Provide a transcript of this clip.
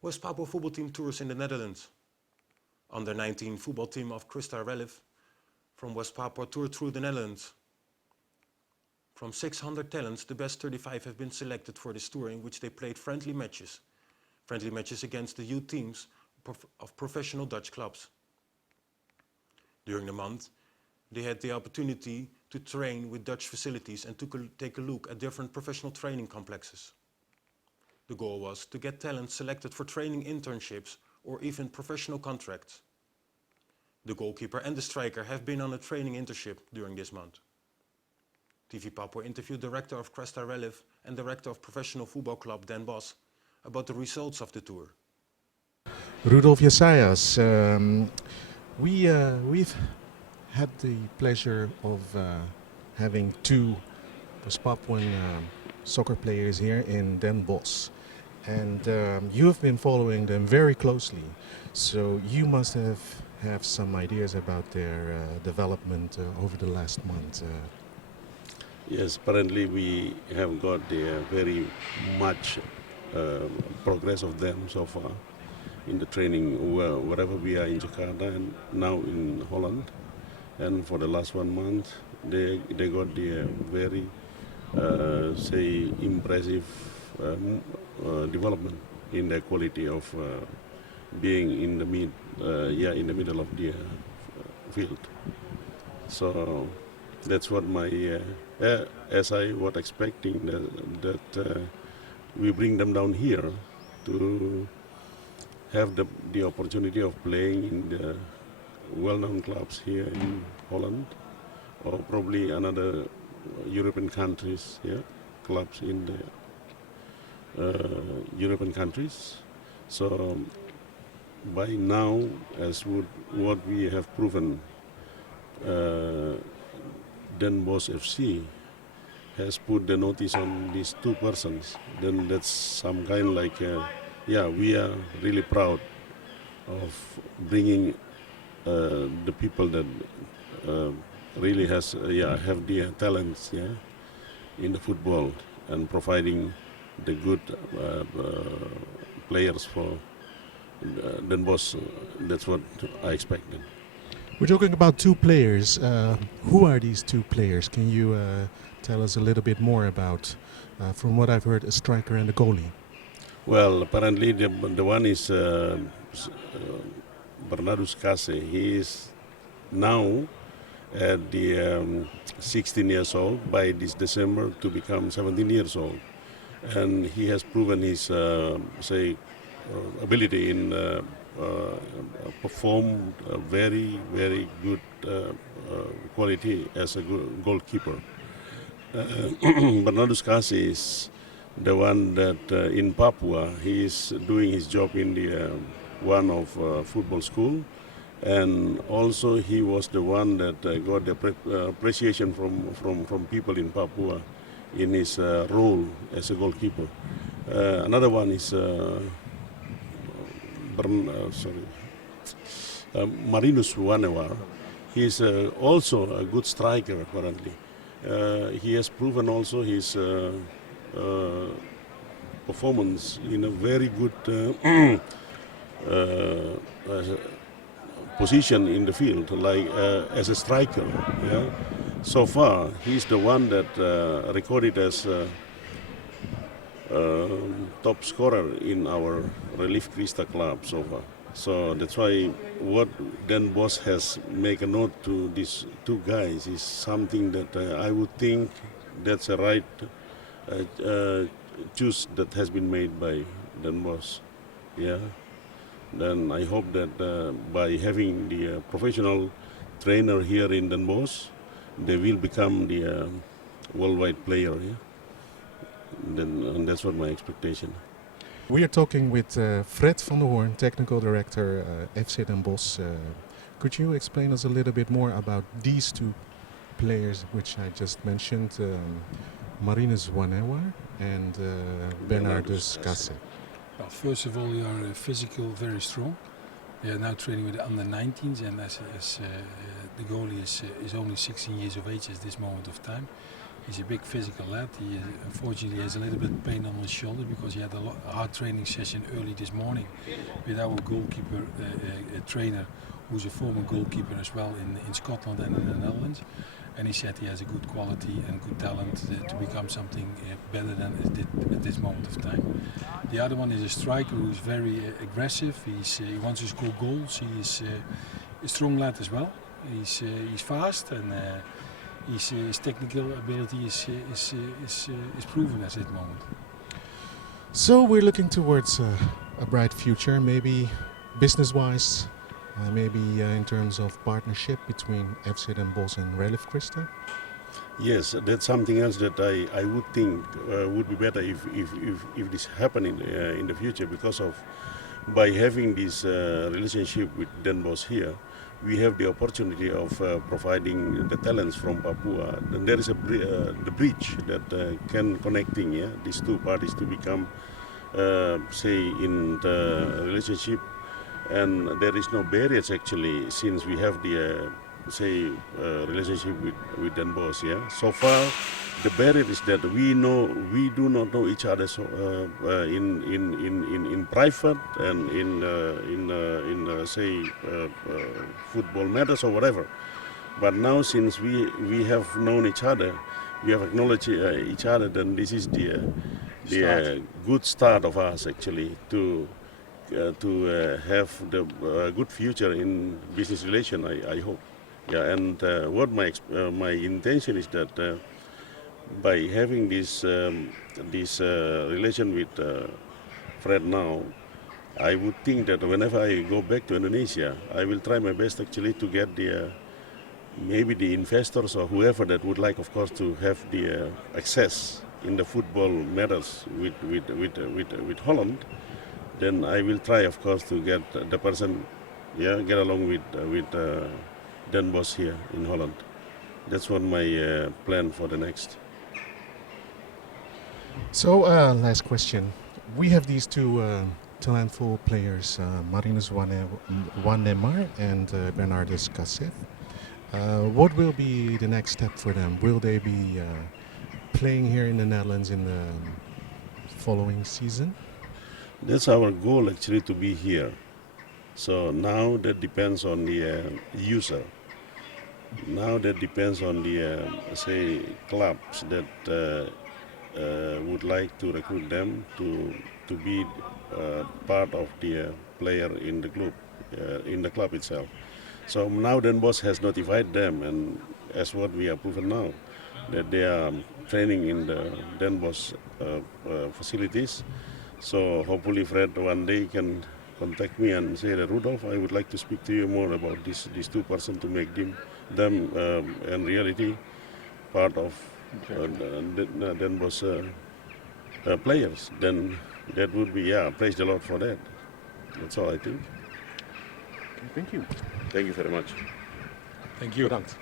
West Papua football team tours in the Netherlands. Under 19 football team of Christa Relif from West Papua toured through the Netherlands. From 600 talents, the best 35 have been selected for this tour in which they played friendly matches against the youth teams of professional Dutch clubs. During the month, they had the opportunity to train with Dutch facilities and to take a look at different professional training complexes. The goal was to get talent selected for training internships or even professional contracts. The goalkeeper and the striker have been on a training internship during this month. TV Papua interviewed director of Cresta Relif and director of professional football club Den Bosch about the results of the tour. Rudolf Jesayas, we've had the pleasure of having two West Papuan soccer players here in Den Bosch, and you have been following them very closely, so you must have some ideas about their development over the last month. Yes, apparently we have got very much progress of them so far in the training wherever we are in Jakarta and now in Holland. And for the last 1 month, they got the very impressive development in the quality of being in the middle of the field. So that's what as I was expecting that we bring them down here to have the opportunity of playing in the well-known clubs here in Holland or probably another European countries, clubs in the European countries. So by now, as what we have proven, Den Bosch FC has put the notice on these two persons. Then that's some kind like, we are really proud of bringing the people that really have the talents in the football and providing the good players for Den Bosch. That's what I expected. We're talking about two players. Who are these two players? Can you tell us a little bit more about, from what I've heard, a striker and a goalie? Well, apparently the one is Bernardus Kase. He is now at the 16 years old, by this December to become 17 years old. And he has proven his, ability in perform a very, very good quality as a goalkeeper. Bernardus Kase is the one that in Papua, he is doing his job in the one of football school, and also he was the one that got the appreciation from people in Papua in his role as a goalkeeper. Another one is Marinus Wanewar. He is also a good striker apparently. He has proven also his performance in a very good position in the field, like as a striker. So far, he's the one that recorded as top scorer in our Relief Krista club so far. So that's why what Den Bosch has make a note to these two guys is something that I would think that's a right choice that has been made by Den Bosch. Then I hope that by having the professional trainer here in Den Bosch, they will become the worldwide player. And that's what my expectation. We are talking with Fred van der Hoorn, Technical Director, FC Den Bosch. Could you explain us a little bit more about these two players which I just mentioned, Marinus Wanewar and Bernardus Kase? Well, first of all, we are physical, very strong. We are now training with the under-19s, and as the goalie is only 16 years of age at this moment of time. He's a big physical lad. He unfortunately has a little bit of pain on his shoulder because he had a hard training session early this morning with our goalkeeper trainer, who's a former goalkeeper as well in Scotland and in the Netherlands. And he said he has a good quality and good talent to become something better than it did at this moment of time. The other one is a striker who's very aggressive. He wants to score goals. He's a strong lad as well. He's fast and his technical ability is proven at this moment. So we're looking towards a bright future, maybe business-wise, maybe in terms of partnership between FC Den Bosch and Relif Christa. Yes, that's something else that I would think would be better if this happened in the future, because of by having this relationship with Den Bosch here, we have the opportunity of providing the talents from Papua. And there is the bridge that can connecting these two parties to become, say, in the relationship, and there is no barriers actually, since we have the relationship with Den Bosch. Yeah, so far the barrier is that we do not know each other in private and in football matters or whatever. But now, since we have known each other, we have acknowledged each other, then this is the good start of us actually to have the good future in business relation. I hope. Yeah, and what my intention is that by having this relation with Fred now, I would think that whenever I go back to Indonesia, I will try my best actually to get maybe the investors or whoever that would like, of course, to have the access in the football matters with Holland. Then I will try, of course, to get the person, get along with Den Bosch here in Holland. That's what my plan for the next. So last question. We have these two talentful players, Marinus Wannemar and Bernardus Kassev. What will be the next step for them? Will they be playing here in the Netherlands in the following season? That's our goal actually, to be here. So now that depends on the user. Now that depends on the clubs that would like to recruit them to be part of the player in the club itself. So now Den Bosch has notified them, and as what we have proven now, that they are training in the Den Bosch facilities. So hopefully Fred one day can contact me and say that, Rudolf, I would like to speak to you more about these two persons to make them in reality part of Den Bosch players. Then that would be, praise the Lord for that. That's all I think. Thank you. Thank you very much. Thank you. Bedankt.